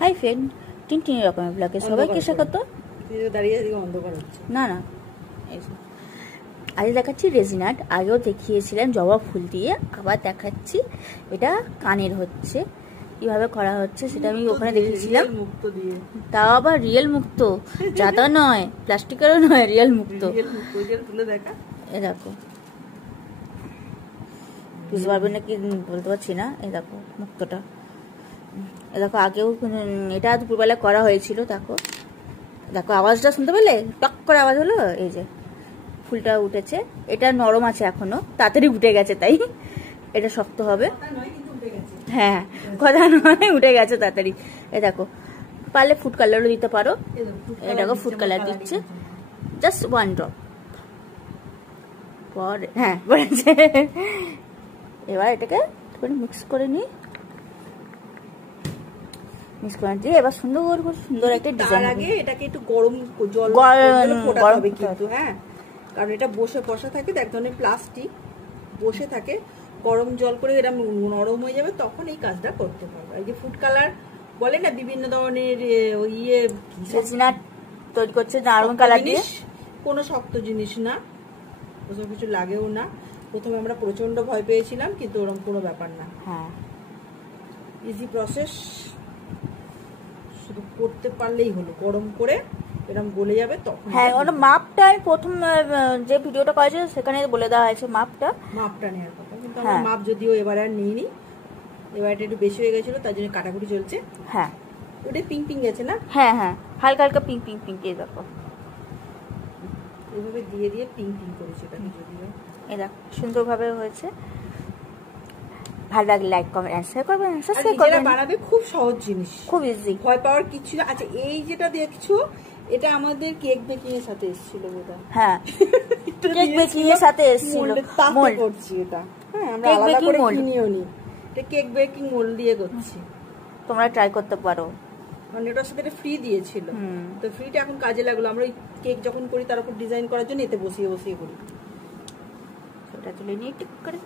Hi friend, টিনটিনি রকমের ব্লগে সবাইকে স্বাগত। না না, আজ দেখাচ্ছি রেজিন আর্ট। আগেও দেখিয়েছিলেন জবা ফুল দিয়ে, আবার দেখাচ্ছি এটা কানের হচ্ছে, কিভাবে করা হচ্ছে সেটা আমি ওখানে দেখিয়েছিলাম। তাও আবার রিয়েল মুক্ত, যাতা নয়, প্লাস্টিকেরও নয়, রিয়েল মুক্ত। এ দেখো, বুঝতে পারবেন না কি বলতে পারছি না। এই দেখো মুক্তটা, এ দেখো আগেও এটা দুপুরবেলা করা হয়েছিল। দেখো দেখো আওয়াজটা শুনতে পেলে, টক করে আওয়াজ হলো। এই যে ফুলটা উঠেছে, এটা নরম আছে এখনো, তাড়াতাড়ি উঠে গেছে, তাই এটা শক্ত হবে। হ্যাঁ কথা নয়, উঠে গেছে তাড়াতাড়ি। এই দেখো, পারলে ফুড কালারও দিতে পারো। এই দেখো ফুড কালার দিচ্ছে, জাস্ট 1 ড্রপ। হ্যাঁ বলেছে। এবার এটাকে মিক্স করে নিই, মিক্স করে দিয়ে এবার সুন্দর একটা ডিজাইন। আগে এটাকে একটু গরম জল ফোটাতে হবে কিন্তু, হ্যাঁ, কারণ এটা বসে থাকে, এক ধরনের প্লাস্টিক বসে থাকে। গরম জল করে এটা নরম হয়ে যাবে, তখন এই কাজটা করতে পারবে। এই যে ফুড কালার বলে না, বিভিন্ন ধরনের ইয়ে তৈরি করছে নারকেল কালার দিয়ে, কোনো শক্ত জিনিস না, ওসব কিছু লাগেও না। প্রথমে আমরা প্রচন্ড ভয় পেয়েছিলাম, কিন্তু ওরকম কোনো ব্যাপার না। হ্যাঁ, ইজি প্রসেস, শুধু করতে পারলেই হলো। গরম করে এরকম গলে যাবে তখন। হ্যাঁ, ওটা মাপটা আমি প্রথম যে ভিডিওটা করেছে সেখানে বলে দেওয়া হয়েছে মাপটা নেওয়ার কথা, কিন্তু আমরা মাপ যদিও এবার আর নিইনি। এবার এটা একটু বেশি হয়ে গেছিল, তার জন্য কাটাকুটি চলছে। হ্যাঁ, ওটা পিঙ্ক পিঙ্ক গেছে না? হ্যাঁ হ্যাঁ, হালকা হালকা পিঙ্ক পিঙ্ক পিঙ্ক। এই দেখো এভাবে দিয়ে দিয়ে পিঙ্ক পিঙ্ক করেছে এটাকে, যদিও এই দেখো সুন্দরভাবে হয়েছে। ভালো লাগলে লাইক কমেন্ট শেয়ার করবেন, সাবস্ক্রাইব করবেন। বানাবে খুব সহজ জিনিস, খুব ইজি, ভয় পাওয়ার কিছু না। আচ্ছা, এই যেটা দেখছো এটা আমাদের কেক বেকিং এর সাথে এসেছিল বোধহয়। হ্যাঁ, কেক বেকিং এর সাথে এসেছিল। মোল্ড করছি এটা, হ্যাঁ, আমরা আলাদা করে কিনিও নি, এটা কেক বেকিং মোল্ড দিয়ে করছি। তোমরা ট্রাই করতে পারো, মানে ওটার সাথে এটা ফ্রি দিয়েছিল, তো ফ্রিটা এখন কাজে লাগলো। আমরা ওই কেক যখন করি তার উপর ডিজাইন করার জন্য এতে বসিয়ে বসিয়ে করি। সেটা তুলে নিয়ে ঠিক করে